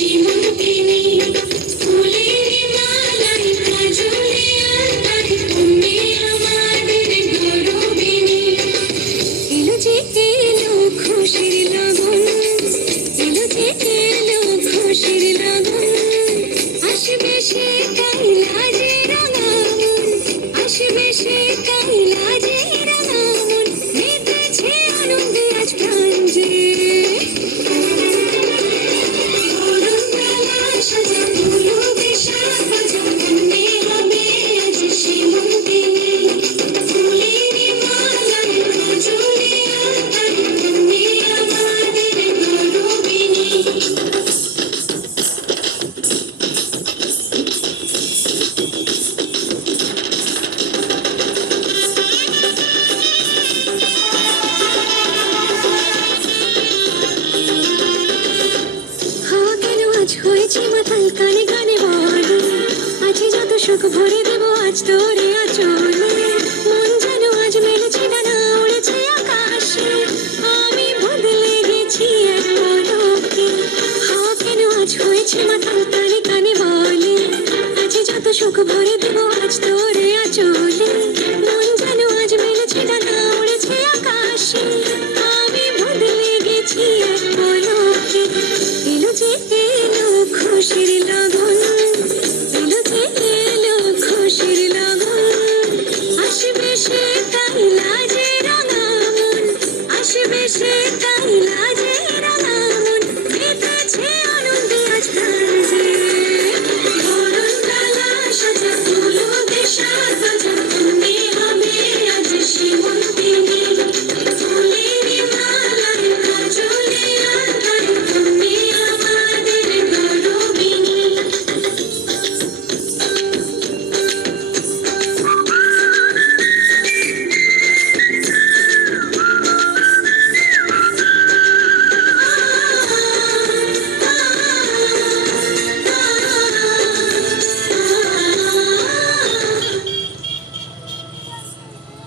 সীমন্তিনী ফুলের মালাই কাজলে আঁকাই তুমি আমাদের গৌরবিনী। এলো যে এলো খুশির লগন, এলো যে এলো খুশির লগন, আসবে সে তাই লাজে রাঙা মন, আসবে সে তাই লাজে রাঙা মন, মেতেছে আনন্দে আজ প্রাণ যে। বরণমালা সাজা ফুলবে সাজা মনে হবে আজ সীমন্তিনী ফুলের মালাই কাজলে আঁকাই তুমি আমাদের গৌরবিনী। হাওয়া কেন আজ হয়েছে মাতাল, কানে কানে বলো আছে যত সুখ ভরে দেবো আজ তোরে আঁচলে। মন যেন আজ মেলেছে ডানা উড়েছে আকাশে, আমি বদলে গেছি এক পলকে। হাওয়া কেন আজ হয়েছে মাতাল, কানে কানে বলে আছে যত সুখ ভরে দেবো আজ তোরে আঁচলে। মন যেন আজ মেলেছে ডানা উড়েছে আকাশে, আমি বদলে গেছি এক পলকে। এলো যে এলো খুশির লগন, এলো যে এলো খুশির লগন, আসবে সে তাই লাজে রাঙা মন, আসবে সে তাই লাজে রাঙা